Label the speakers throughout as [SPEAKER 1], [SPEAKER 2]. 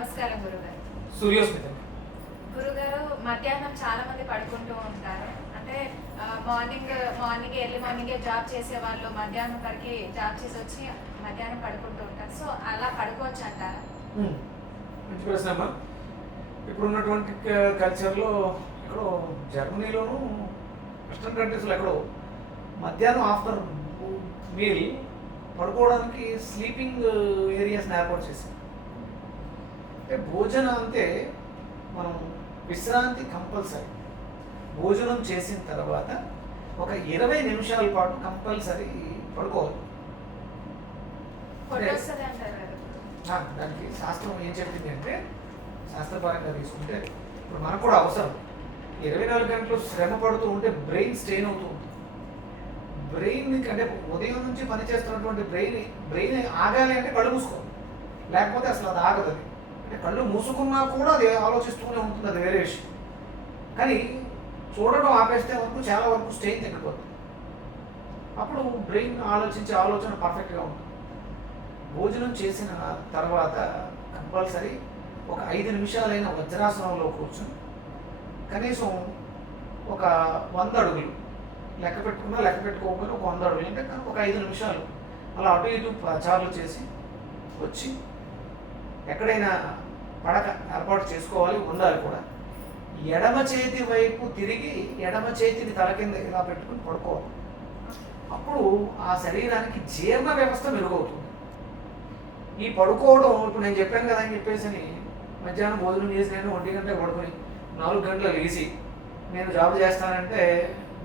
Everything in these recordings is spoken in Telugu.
[SPEAKER 1] నమస్కారం గురుగారు.
[SPEAKER 2] సూర్యోస్మిత
[SPEAKER 1] గురుగారు మధ్యాహ్నం చాలా మంది పడుకుంటూ ఉంటారు. అంటే మార్నింగ్ మార్నింగ్ ఎర్లీ మార్నింగే జాబ్ చేసే వాళ్ళు మధ్యాహ్నం వరకు జాబ్ చేసి వచ్చి మధ్యాహ్నం పడుకుంటూ ఉంటారు. సో అలా పడుకోవచ్చు అంటారా?
[SPEAKER 2] మంచి ప్రశ్న అమ్మా. ఇప్పుడు ఉన్నటువంటి క- కల్చర్లో ఎక్కడో జర్మనీలోను వెస్ట్రన్ కంట్రీస్లో ఎక్కడో మధ్యాహ్నం ఆఫ్టర్ మీల్ పడుకోవడానికి స్లీపింగ్ ఏరియాస్ని ఏర్పాటు చేశారు అంటే భోజనం అంటే మనం విశ్రాంతి కంపల్సరీ. భోజనం చేసిన తర్వాత ఒక ఇరవై నిమిషాల పాటు కంపల్సరీ పడుకోవాలి. దానికి శాస్త్రం ఏం చెప్పింది అంటే శాస్త్రపరంగా తీసుకుంటే ఇప్పుడు మనకు కూడా అవసరం. ఇరవై నాలుగు గంటలు శ్రమ పడుతూ ఉంటే బ్రెయిన్ స్ట్రెయిన్ అవుతూ ఉంటుంది. బ్రెయిన్ అంటే ఉదయం నుంచి పనిచేస్తున్నటువంటి బ్రెయిన్ బ్రెయిన్ ఆగాలి అంటే కళ్ళు మూసుకోవాలి. లేకపోతే అసలు అది ఆగదు కళ్ళు మూసుకున్నా కూడా అది ఆలోచిస్తూనే ఉంటుంది అది వేరే విషయం కానీ చూడడం ఆపేస్తే వరకు చాలా వరకు స్ట్రెయిన్ తగ్గిపోతుంది అప్పుడు బ్రెయిన్ ఆలోచించే ఆలోచన పర్ఫెక్ట్గా ఉంటుంది. భోజనం చేసిన తర్వాత కంపల్సరీ ఒక ఐదు నిమిషాలైన వజ్రాసనంలో కూర్చుని కనీసం ఒక వంద అడుగులు లెక్క పెట్టుకున్నా లెక్క పెట్టుకోకపోయినా ఒక వంద అడుగులు అంటే ఒక ఐదు నిమిషాలు. అలా అటు ఇటు చార్లు చేసి వచ్చి ఎక్కడైనా పడక ఏర్పాటు చేసుకోవాలి ఉండాలి కూడా. ఎడమ చేతి వైపు తిరిగి ఎడమ చేతిని తల కింద ఇలా పెట్టుకుని పడుకోవాలి. అప్పుడు ఆ శరీరానికి జీర్ణ వ్యవస్థ మెరుగవుతుంది. ఈ పడుకోవడం ఇప్పుడు నేను చెప్పాను కదా అని చెప్పేసి మధ్యాహ్నం భోజనం చేసి నేను ఒంటి గంట పడుకొని నాలుగు గంటలు లేచి నేను జాబ్ చేస్తానంటే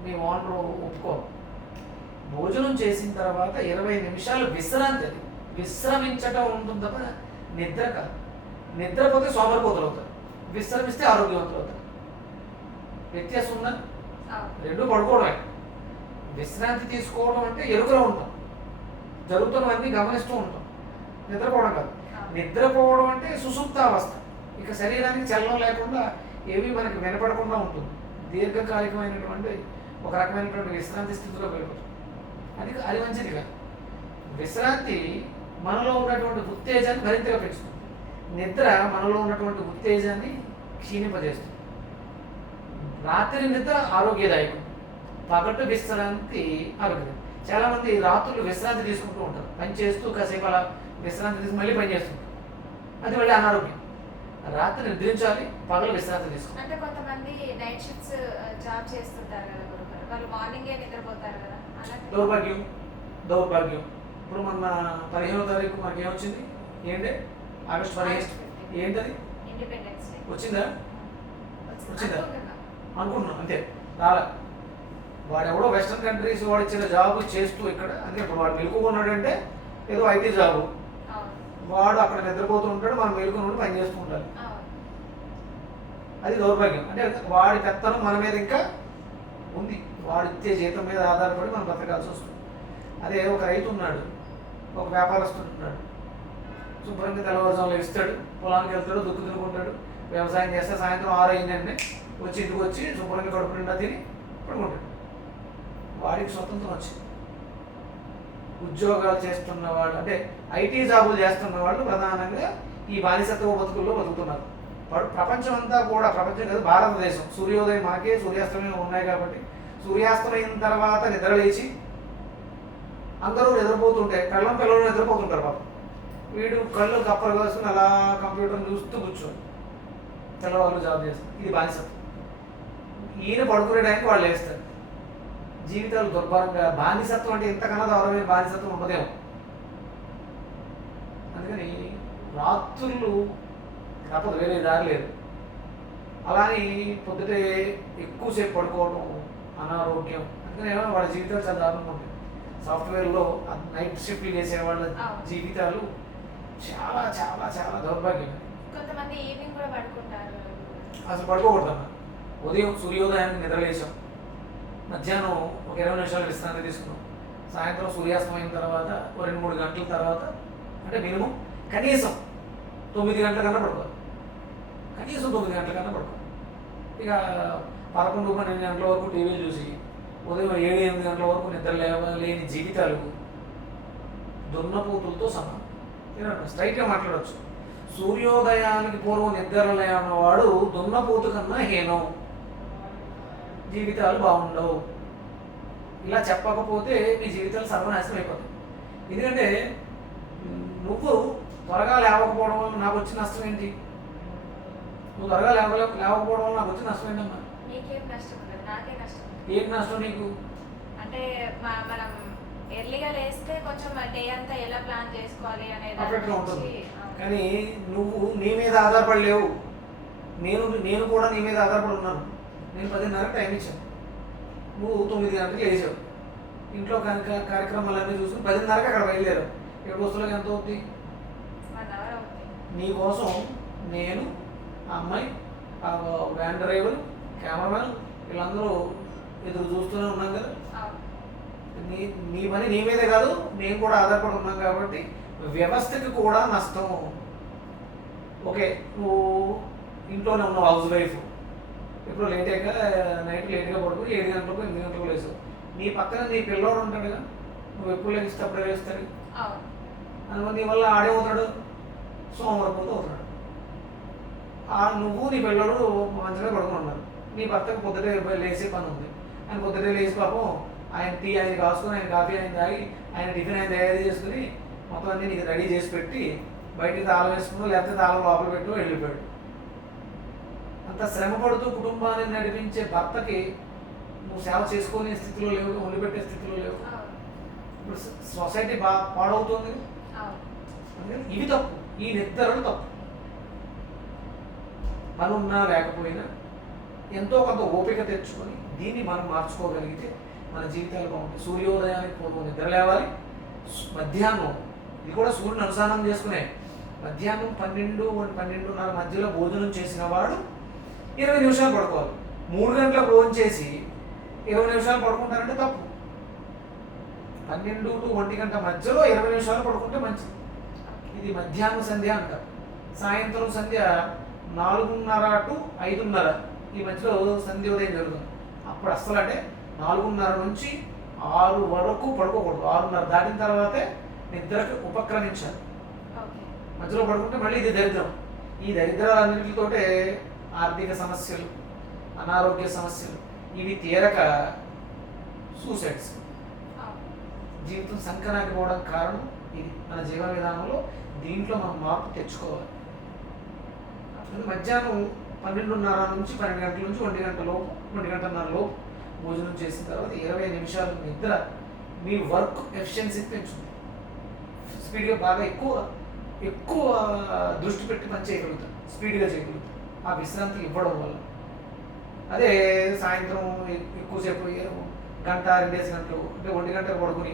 [SPEAKER 2] మీ ఓనరు ఒప్పుకో భోజనం చేసిన తర్వాత ఇరవై నిమిషాలు విశ్రాంతి విశ్రమించటం ఉంటుంది తప్ప నిద్ర కాదు. నిద్రపోతే సోమరిపోతులు అవుతారు. విశ్రమిస్తే ఆరోగ్యవంతులు అవుతారు. వ్యత్యాసం ఉందా. రెండు పడుకోవడమే. విశ్రాంతి తీసుకోవడం అంటే ఎరుకలో ఉంటాం. జరుగుతున్నవన్నీ గమనిస్తూ ఉంటాం. నిద్రపోవడం కాదు. నిద్రపోవడం అంటే సుసుప్తావస్థ. ఇక శరీరానికి చలనం లేకుండా ఏవి మనకి వినపడకుండా ఉంటుంది. దీర్ఘకాలికమైనటువంటి ఒక రకమైనటువంటి విశ్రాంతి స్థితిలో వెళ్ళిపోతుంది అది అది మంచిది కాదు. విశ్రాంతి మనలో ఉన్నటువంటి ఉత్తేజాన్ని మరింతగా పెంచుతుంది. నిద్ర మనలో ఉన్నటువంటి ఉత్తేజాన్ని క్షీణింపజేస్తుంది. రాత్రి నిద్ర ఆరోగ్యదాయకం. పగట్టు విశ్రాంతి ఆరోగ్యదాయకం. చాలా మంది రాత్రులు విశ్రాంతి తీసుకుంటూ ఉంటారు. పని చేస్తూ కాసేపు అలా విశ్రాంతి తీసుకుని మళ్ళీ పని చేస్తుంటారు అది మళ్ళీ అనారోగ్యం. రాత్రి నిద్రించాలి పగలు విశ్రాంతి తీసుకోవాలి.
[SPEAKER 1] అంటే కొంతమంది నైట్ షిఫ్ట్స్ జాబ్ చేస్తుంటారు కదా వాళ్ళు మార్నింగే నిద్రపోతారు కదా?
[SPEAKER 2] దౌర్భాగ్యం. దౌర్భాగ్యం. ఇప్పుడు మొన్న పదిహేనో తారీఖు మనకి ఏమొచ్చింది ఏంటి? ఆగస్ట్ పదిహేను. ఏంటది? వచ్చిందా? వచ్చిందా?
[SPEAKER 1] అనుకుంటున్నా.
[SPEAKER 2] అంతే. రాలే. వాడెవడో వెస్ట్రన్ కంట్రీస్ వాడు ఇచ్చిన జాబ్ చేస్తూ ఇక్కడ అంటే ఇప్పుడు వాడు మెలుకున్నాడంటే ఏదో ఐటీ జాబు. వాడు అక్కడ నిద్రపోతూ ఉంటాడు మనం మెలుకుని పని చేస్తూ ఉండాలి
[SPEAKER 1] అవును.
[SPEAKER 2] అది దౌర్భాగ్యం. అంటే వాడి పెత్తనం మన మీద ఇంకా ఉంది. వాడు ఇచ్చే జీతం మీద ఆధారపడి మనం బతకాల్సి వస్తుంది అదే ఒక రైతు ఉన్నాడు. ఒక వ్యాపారస్తుడు ఉంటాడు శుభ్రంగా తెల్లవారుజాములు ఇస్తాడు పొలానికి వెళ్తాడు దుక్కు తినుకుంటాడు. వ్యవసాయం చేస్తే సాయంత్రం ఆరు అయిందండి వచ్చి ఇంటికి వచ్చి శుభ్రంగా కడుపు నిండా తిని పడుకుంటాడు. వాడికి స్వతంత్రం వచ్చింది. ఉద్యోగాలు చేస్తున్న వాళ్ళు అంటే ఐటీ జాబులు చేస్తున్న వాళ్ళు ప్రధానంగా ఈ బానిసత్వ బతుకుల్లో బతుకుతున్నారు. ప్రపంచం అంతా కూడా ప్రపంచం కాదు భారతదేశం. సూర్యోదయం మనకే సూర్యాస్తమయం ఉన్నాయి కాబట్టి సూర్యాస్తమయం తర్వాత నిద్ర లేచి అందరూ నిద్రపోతుంటే కళ్ళం పిల్లలు నిద్రపోతుంటారు పాపం. వీడు కళ్ళు కప్పలు వేసుకుని అలా కంప్యూటర్ చూస్తూ కూర్చొని తెల్లవాళ్ళు జాబ్ చేస్తారు ఇది బానిసత్వం ఈయన పడుకునే టైంకి వాళ్ళు వేస్తారు జీవితాలు దుర్భరంగా బానిసత్వం అంటే ఇంతకన్నా దారుణమైన బానిసత్వం ఉండదేమో. అందుకని రాత్రులు తప్పదు వేరే దారి లేదు. అలానే పొద్దుటే ఎక్కువసేపు పడుకోవడం అనారోగ్యం. అందుకని ఏమో వాళ్ళ జీవితాలు చాలా దారుణంగా ఉంటాయి. సాఫ్ట్వేర్లో నైట్ షిఫ్ట్లు చేసే వాళ్ళ. జీవితాలు చాలా చాలా చాలా దౌర్భాగ్యం.
[SPEAKER 1] కొంతమంది ఈవినింగ్ కూడా పడుకుంటారు.
[SPEAKER 2] అసలు పడుకోకూడదమ్మా. ఉదయం సూర్యోదయానికి నిద్రలేసాం మధ్యాహ్నం ఒక ఇరవై నిమిషాలు విశ్రాంతి తీసుకున్నాం. సాయంత్రం సూర్యాస్తమయం తర్వాత ఒక రెండు మూడు గంటల తర్వాత అంటే మినిమం కనీసం తొమ్మిది గంటల కన్నా పడుకోవాలి. కనీసం తొమ్మిది గంటల కన్నా పడుకోవాలి. ఇక పదకొండు పన్నెండు గంటల వరకు టీవీలు చూసి ఉదయం ఏడు ఎనిమిది గంటల వరకు నిద్ర లేని జీవితాలు దున్నపోతులతో సమానం. స్ట్రైట్గా మాట్లాడవచ్చు సూర్యోదయానికి పూర్వం నిద్ర లేనివాడు దున్నపోతు కన్నా హీనం. జీవితాలు బాగుండవు. ఇలా చెప్పకపోతే మీ జీవితాలు సర్వనాశనం అయిపోతాయి. ఎందుకంటే నువ్వు త్వరగా లేవకపోవడం వల్ల నాకు వచ్చిన నష్టం ఏంటి? నువ్వు త్వరగా లేవలే లేవకపోవడం వల్ల నాకు వచ్చిన నష్టం ఏంటమ్మా?
[SPEAKER 1] మీకేం నష్టం ఉండదు నాకే ఉంటుంది.
[SPEAKER 2] ఏంటి నష్టం నీకు?
[SPEAKER 1] అంటే మనం ఎర్లీగా లేస్తే కొంచెం డే అంతా ఎలా ప్లాన్ చేసుకోవాలి అనే దాని
[SPEAKER 2] పర్ఫెక్ట్గా ఉంటుంది.
[SPEAKER 1] గురించి, ఆ,
[SPEAKER 2] కానీ నువ్వు నీ మీద ఆధారపడలేవు. నేను నేను కూడా నీ మీద ఆధారపడి ఉన్నాను. నేను పదిన్నర టైం ఇచ్చాను. నువ్వు తొమ్మిది గంటలకు లేచావు. ఇంట్లో కనుక కార్యక్రమాలన్నీ చూసుకుని పదిన్నరకి అక్కడ బయలుదేరావు. ఇక్కడ వస్తువులకు ఎంత అవుతుంది నీ కోసం నేను అమ్మాయి వ్యాన్ డ్రైవర్ కెమెరామెన్ వీళ్ళందరూ ఎదురు చూస్తూనే ఉన్నాం కదా. నీ నీ పని నీ మీదే కాదు మేము కూడా ఆధారపడి ఉన్నాం కాబట్టి వ్యవస్థకి కూడా నష్టం. ఓకే నువ్వు ఇంట్లోనే ఉన్నావు హౌస్ వైఫ్. ఇప్పుడు లేట్ అయ్యాక నైట్ లేట్గా పడుకుని ఏడు గంటలకు ఎనిమిది గంటలకు లేసావు నీ పక్కన నీ పిల్లోడు ఉంటాడు కదా నువ్వు ఎప్పుడు లేస్తే అప్పుడే లేస్తాడు. నీ వల్ల ఆడేమవుతాడు సోమవారపోతే అవుతాడు. ఆ నువ్వు నీ పిల్లడు మంచిగా పడుకుని ఉన్నారు నీ భర్తకు పొద్దుటే లేసే పని ఉంది. ఆయన పొద్దుటే లేచి పాపం ఆయన టీ ఆయన కాసుకొని ఆయన కాఫీ ఆయన తాగి ఆయన టిఫిన్ ఆయన తయారు చేసుకుని మొత్తం అన్ని నీకు రెడీ చేసి పెట్టి బయటికి తాళం వేసుకున్నావు లేకపోతే తాళం లోపల పెట్టు వెళ్ళిపోయాడు. అంత శ్రమ పడుతూ కుటుంబాన్ని నడిపించే భర్తకి నువ్వు సేవ చేసుకునే స్థితిలో లేవు వదిలిపెట్టే స్థితిలో లేవు. ఇప్పుడు సొసైటీ బాగా పాడవుతుంది. ఇవి తప్పు. ఈ నిద్రలు తప్పు. పని ఉన్నా లేకపోయినా ఎంతో కొంత ఓపిక తెచ్చుకొని దీన్ని మనం మార్చుకోగలిగితే మన జీవితాలు బాగుంటాయి. సూర్యోదయానికి పూర్వం నిద్ర లేవాలి. మధ్యాహ్నం ఇది కూడా సూర్యుని అనుసంధానం చేసుకునే మధ్యాహ్నం పన్నెండు పన్నెండున్నర మధ్యలో భోజనం చేసిన వాడు ఇరవై నిమిషాలు పడుకోవాలి. మూడు గంటల భోజనం చేసి ఇరవై నిమిషాలు పడుకుంటారంటే తప్పు. పన్నెండు టు ఒంటి గంట మధ్యలో ఇరవై నిమిషాలు పడుకుంటే మంచిది. ఇది మధ్యాహ్న సంధ్య అంటారు. సాయంత్రం సంధ్య నాలుగున్నర టు ఐదున్నర ఈ మధ్యలో సంధ్యోదయం జరుగుతుంది. అప్పుడు అస్సలు అంటే నాలుగున్నర నుంచి ఆరు వరకు పడుకోకూడదు. ఆరున్నర దాటిన తర్వాతే నిద్రకి ఉపక్రమించాలి. మధ్యలో పడుకుంటే మళ్ళీ ఇది దరిద్రం. ఈ దరిద్రాలన్నిటితోటే ఆర్థిక సమస్యలు అనారోగ్య సమస్యలు ఇవి తీరక సూసైడ్స్. జీవితం సంకనాకి పోవడం కారణం ఇది. మన జీవన విధానంలో దీంట్లో మనం మార్పు తెచ్చుకోవాలి. మధ్యాహ్నం పన్నెండున్నర నుంచి పన్నెండు గంటల నుంచి ఒంటి గంట లోపు ఒంటి గంటన్నర లోపు భోజనం చేసిన తర్వాత ఇరవై నిమిషాలు నిద్ర మీ వర్క్ ఎఫిషియన్సీ పెంచుతుంది. స్పీడ్గా బాగా ఎక్కువ ఎక్కువ దృష్టి పెట్టి పని చేయగలుగుతాం. స్పీడ్గా చేయగలుగుతాం. ఆ విశ్రాంతి ఇవ్వడం వల్ల. అదే సాయంత్రం ఎక్కువసేపు గంట రెండేసి గంటలు అంటే ఒంటి గంట పడుకుని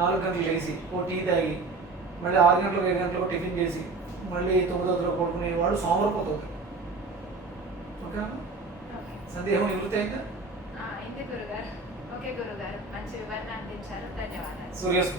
[SPEAKER 2] నాలుగు గంటలు లేచి ఓ టీ తాగి మళ్ళీ ఆరు గంటలకు ఏడు గంటలకు టిఫిన్ చేసి మళ్ళీ తొమ్మిదో తరగతి పడుకునే వాడు సోమరిపోతుంది
[SPEAKER 1] ఓకే
[SPEAKER 2] సందేహం నివృత్తి
[SPEAKER 1] ఆ, ఇంటి గురుగారు ఓకే గురుగారు మంచి వివరణ అందించారు ధన్యవాదాలు
[SPEAKER 2] సూర్యస్